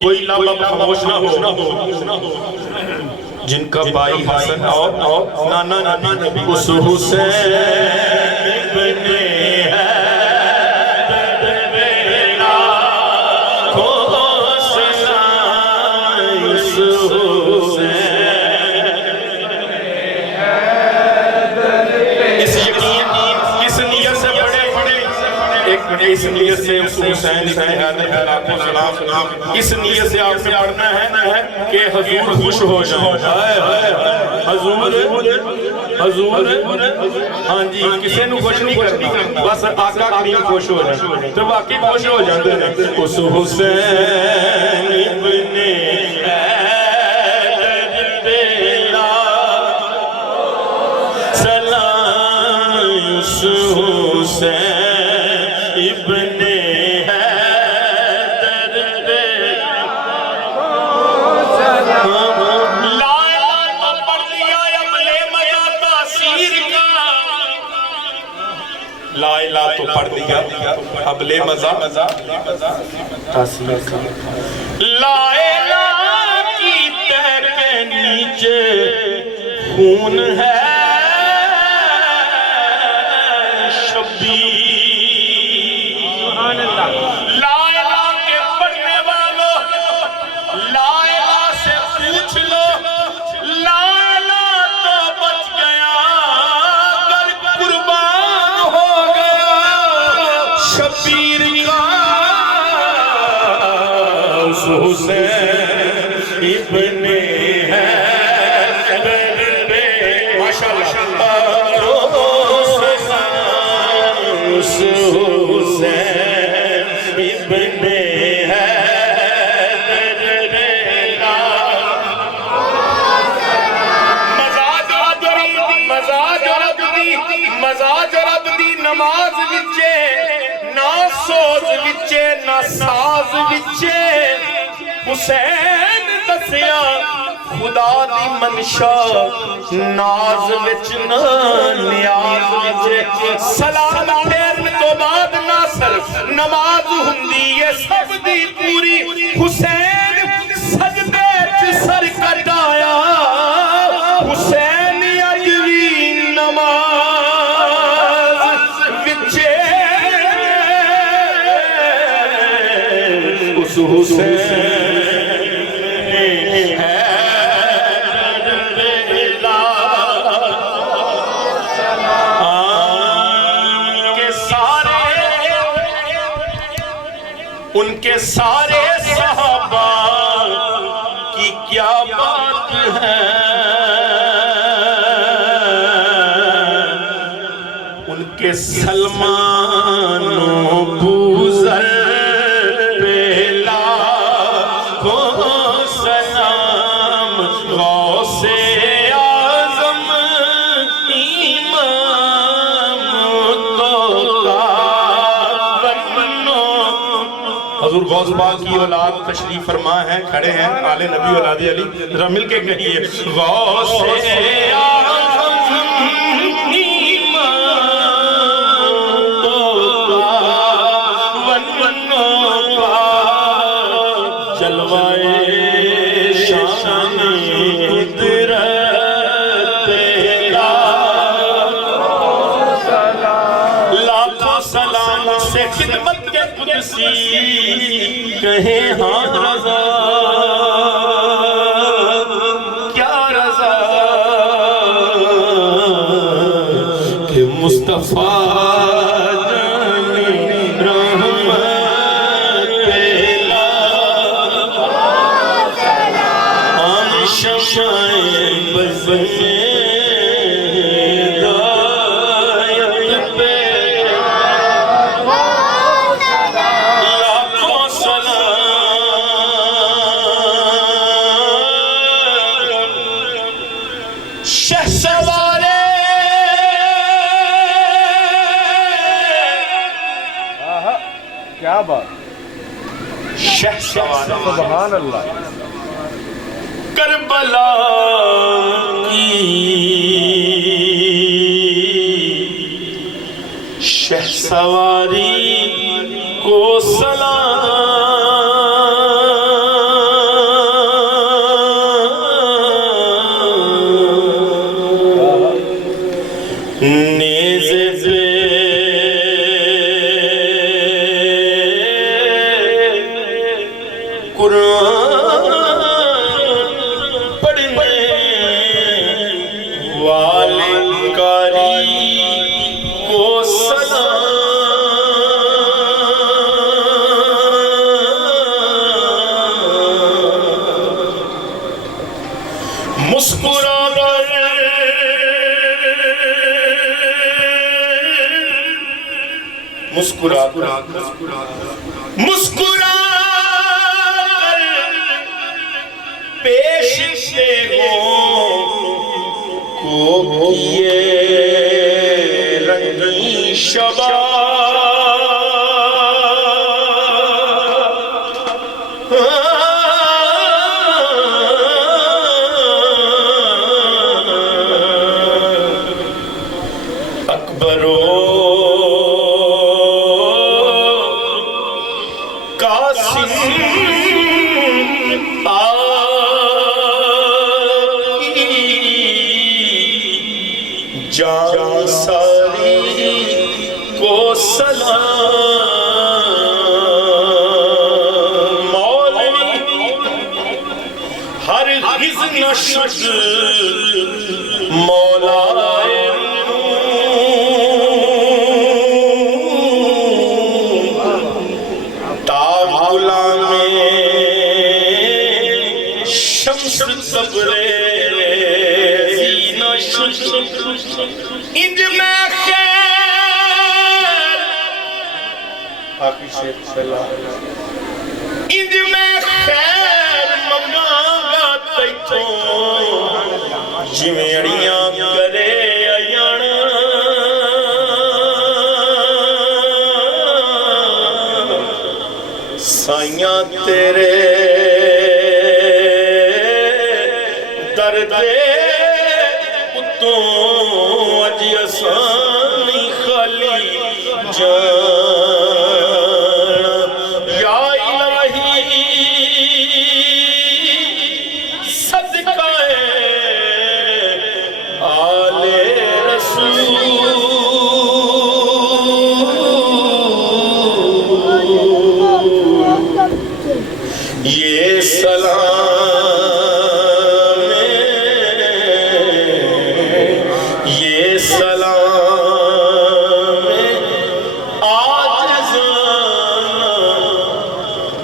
کوئی لب خاموش نہ ہو جن کا بھائی حسن اور نانا نبی اس حسین ابن اس نیت سے حسین اس نیت سے آپ سے پڑھنا ہے کہ حضور خوش ہو جائیں حضور ہاں جی کسی نو خوش نہیں کرنا بس آقا کریم خوش ہو جائیں تو باقی خوش ہو جاتے ہیں اس حسین ابن سلام اس حسین ابن لا الہ تو پڑھ دیا اب لے مزہ تاثیر کا لا الہ کی تہ کے نیچے خون ہے شبیر لا الہ کے پڑھنے والوں لا الہ سے پوچھ لو لا الہ تو بچ گیا گر قربان ہو گیا شبیر کا اس حسین ابن ہے ماشاءاللہ اس حسین ابن ہے مزاج رب دی نماز وچے نہ سوز وچے نہ ساز وچے حسین دسیا خدا دی منشا ناز وچ نہ نیاز وچے سلام پھیرن تو بعد ناصر نماز ہندی یہ سب دی پوری حسین سجدے چ سر کٹایا حسین اجوی نماز وچے اس حسین ان کے سارے صحابہ کی کیا بات ہے ان کے سلمان و بوذر پہ لاکھوں سلام غوث اعظم حضور غوث پاک کی اولاد تشریف فرما ہے کھڑے ہیں آل نبی اولاد علی ذرا مل کے کہیے غوث اعظم جلوائے شان قدرت لاکھوں سلام سے خدمت کے قدسی کہیں ہاں رضا کیا رضا کہ مصطفیٰ جانی رحمت پیلا آن شمائیں بزمیں کیا بات شہ سوارے سبحان اللہ کربلا کی شہ سواری کو سلام قرآن پڑھنے والے قاری کو سلام مسکرا مسکرا پیش کو کیے رنگی شبا جان ساری کو سلام مولوی ہر غز نشد مولائے تاب غلامی شمس صبرے انج میں خیر آخری شیخ سلام انج میں خیر ممانگا تیتوں جمعیاں کرے ایانا سائیاں تیرے درد اجی اسانی خالی جان یا الہی صدقہ آل رسول یہ سلام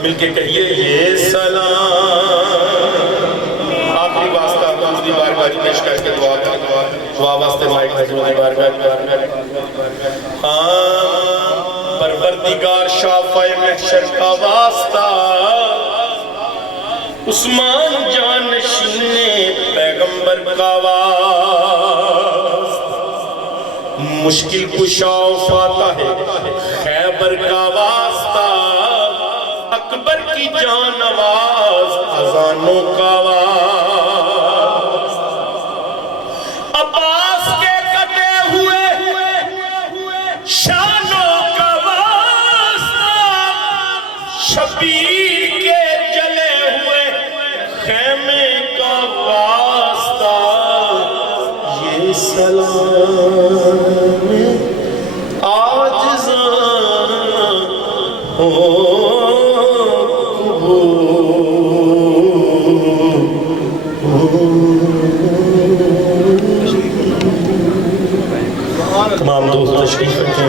مل کے کہیے یہ سلام آخری واسطہ دوسری بارگاہ پیش کر کے دعا واسطے مائک حضور بارگاہ پروردگار شافع محشر کا واسطہ عثمان جانشین پیغمبر کا واسطہ مشکل کشا فاتح خیبر کا واسطہ اکبر کی جان آواز اذانوں کا آواز عباس کے کٹے ہوئے شانوں کا واسطہ شبیر کے جلے ہوئے خیمے کا واسطہ یہ سلام عاجزانہ ہو تمام دوست تشریف رکھیں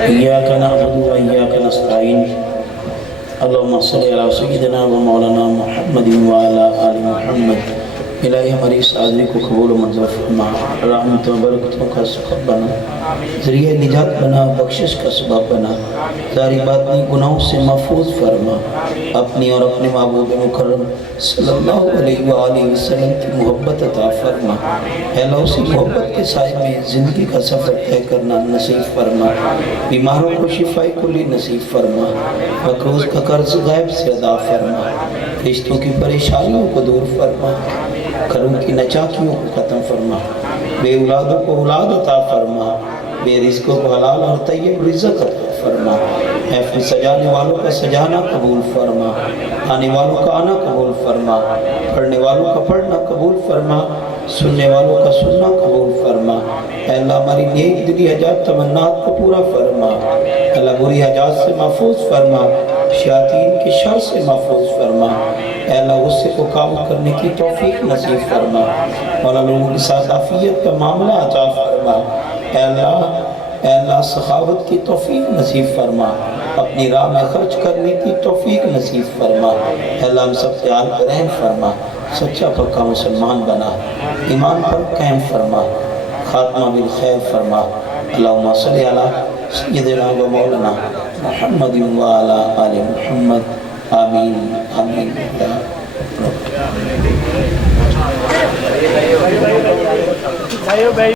ایاک نعبد و ایاک نستعین اللہم صلی علی سیدنا و مولانا محمد و علی آل محمد الہی ہماری صادری کو قبول و منظور فرما رحمت و برکتوں کا سبب بنا ذریعہ نجات بنا بخشش کا سبب بنا ظاہری باطنی گناہوں سے محفوظ فرما اپنی اور اپنے محبوب مکرم صلی اللہ علیہ وآلہ وسلم کی محبت عطا فرما اے اللہ اسی محبت کے سائے میں زندگی کا سفر طے کرنا نصیب فرما بیماروں کو شفاء کلی نصیب فرما مقروض کا قرض غیب سے ادا فرما رشتوں کی پریشانیوں کو دور فرما گھروں کی نچاکیوں کو ختم فرما بے اولادوں کو اولاد عطا فرما بے رزقوں کو حلال اور طیب رزق عطا فرما محفل سجانے والوں کا سجانا قبول فرما آنے والوں کا آنا قبول فرما پڑھنے والوں کا پڑھنا قبول فرما سننے والوں کا سننا قبول فرما اے اللہ ہماری نیک دلی حاجات تمنات کو پورا فرما اللہ بری حاجات سے محفوظ فرما شیاطین کے شر سے محفوظ فرما، اے اللہ غصے کو قابو کرنے کی توفیق نصیب فرما، مولا لوگوں کے ساتھ عافیت کا معاملہ عطا فرما، اے اللہ سخاوت کی توفیق نصیب فرما، اپنی راہ میں خرچ کرنے کی توفیق نصیب فرما، اے اللہ ہم سب پہ حال رحم فرما، سچا پکا مسلمان بنا، ایمان پر قائم فرما، خاتمہ بالخیر فرما، اللہم صلی علی سیدنا و مولانا محمد و علی آل محمد، آمین آمین یا رب۔